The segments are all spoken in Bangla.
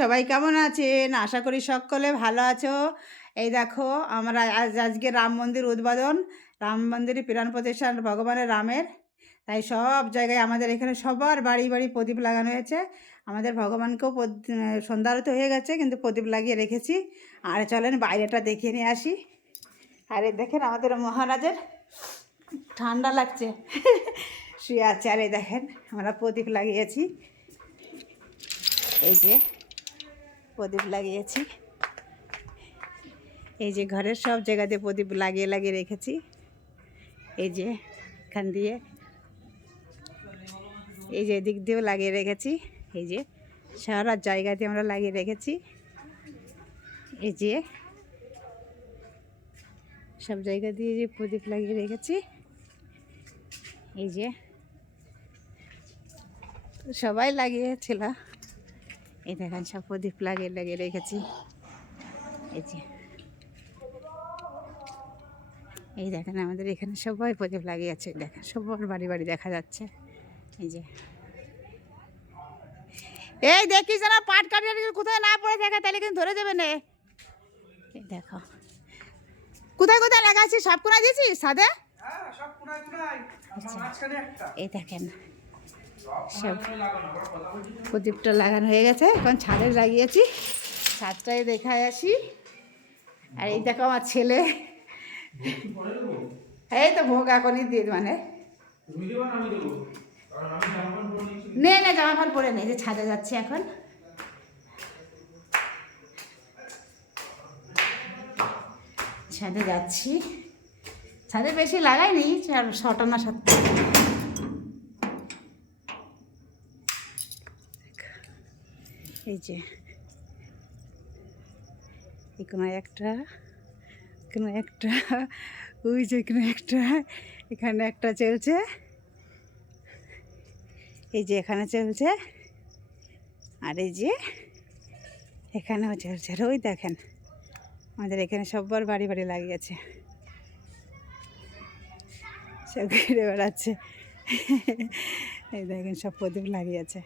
সবাই কেমন আছেন? আশা করি সকলে ভালো আছো। এই দেখো আমরা আজকে রাম মন্দির উদ্বোধন, রাম মন্দিরে প্রাণ প্রতিষ্ঠা ভগবানের রামের। তাই সব জায়গায় আমাদের এখানে সবার বাড়ি বাড়ি প্রদীপ লাগানো হয়েছে। আমাদের ভগবানকেও সন্ধ্যা আরতি হয়ে গেছে, কিন্তু প্রদীপ লাগিয়ে রেখেছি। আর চলেন বাইরেটা দেখিয়ে নিয়ে আসি। আরে দেখেন আমাদের মহারাজের ঠান্ডা লাগছে, শুয়ে আছে। আরে দেখেন আমরা প্রদীপ লাগিয়েছি, এই যে প্রদীপ লাগিয়েছি। এই যে ঘরের সব জায়গাতে প্রদীপ লাগিয়ে লাগিয়ে রেখেছি। এই যে এখান দিয়ে, এই যে এদিক দিয়েও লাগিয়ে রেখেছি। এই যে সারা জায়গাতে আমরা লাগিয়ে রেখেছি। এই যে সব জায়গা দিয়ে যে প্রদীপ লাগিয়ে রেখেছি। এই যে সবাই লাগিয়েছিল। এই দেখেন সব প্রদীপ লাগিয়ে লাগিয়ে রেখেছি। এই যে এই দেখেন আমাদের এখানে সবাই প্রদীপ লাগিয়েছে। দেখেন সবার বাড়ি বাড়ি দেখা যাচ্ছে। এই যে এই দেখি যেন পাট কাটিয়ে কোথায় না পড়ে থাকে, তাহলে কিন্তু ধরে দেবে না। এই দেখো কোথায় কোথায় লাগাচ্ছি, সব কোনায় দিয়েছি সাদে। এই দেখেন সব প্রদীপটা লাগানো হয়ে গেছে, এখন ছাদে লাগিয়েছি। ছাদটাই দেখায় আসি। আর এই দেখো আমার ছেলে, এই তো ভোগ এখনই দিয়ে মানে নে না, জামা প্যান্ট পরে নেই, যে ছাদে যাচ্ছি এখন। ছাদে যাচ্ছি, ছাদে বেশি লাগাইনি, 6টা না 7টা। এই যে এখানে একটা, এখানে একটা, ওই যে এখানে একটা, এখানে একটা চলছে। এই যে এখানে চলছে, আর এই যে এখানেও চলছে। আর ওই দেখেন আমাদের এখানে সবার বাড়ি বাড়ি লাগিয়েছে, সব ঘিরে বেড়াচ্ছে। এই দেখেন সব প্রদীপ লাগিয়েছে।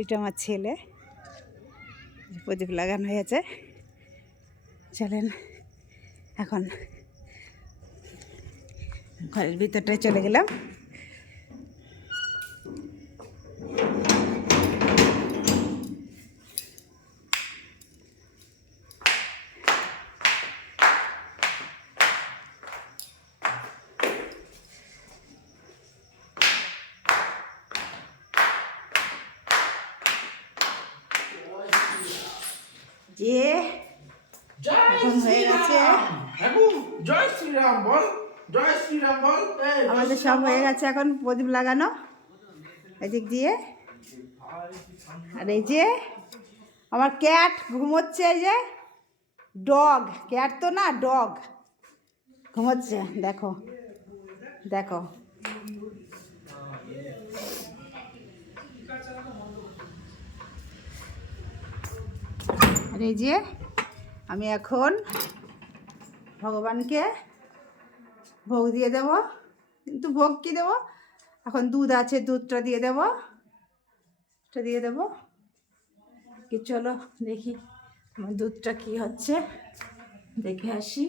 এটা আমার ছেলে, প্রদীপ লাগানো হয়েছে। চলেন এখন ঘরের ভিতরটায় চলে গেলাম। যে হয়ে গেছে জয় শ্রীরাম বল, জয় শ্রীরাম বল। আমাদের সব হয়ে গেছে এখন প্রদীপ লাগানো এদিক দিয়ে। আর এই যে আমার ক্যাট ঘুমোচ্ছে, এই যে ডগ, ক্যাট তো না ডগ ঘুমোচ্ছে। দেখো দেখো আর এই যে আমি এখন ভগবানকে ভোগ দিয়ে দেব। কিন্তু ভোগ কি দেবো, এখন দুধ আছে, দুধটা দিয়ে দেবো, এটা দিয়ে দেবো। কি চলো দেখি আমার দুধটা কি হচ্ছে, দেখে আসি।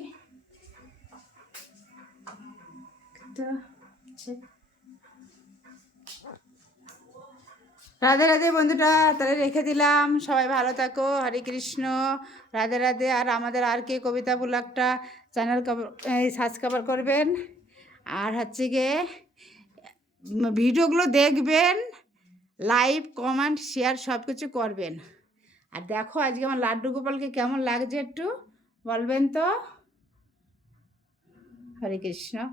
রাধে রাধে বন্ধুটা, তাহলে রেখে দিলাম। সবাই ভালো থাকো, হরে কৃষ্ণ, রাধে রাধে। আর আমাদের আর কে কবিতা ব্লগটা চ্যানেল সাবস্ক্রাইব করবেন। আর হচ্ছে গিয়ে ভিডিওগুলো দেখবেন, লাইক কমেন্ট শেয়ার সব কিছু করবেন। আর দেখো আজকে আমার লাড্ডু গোপালকে কেমন লাগছে একটু বলবেন তো। হরে কৃষ্ণ।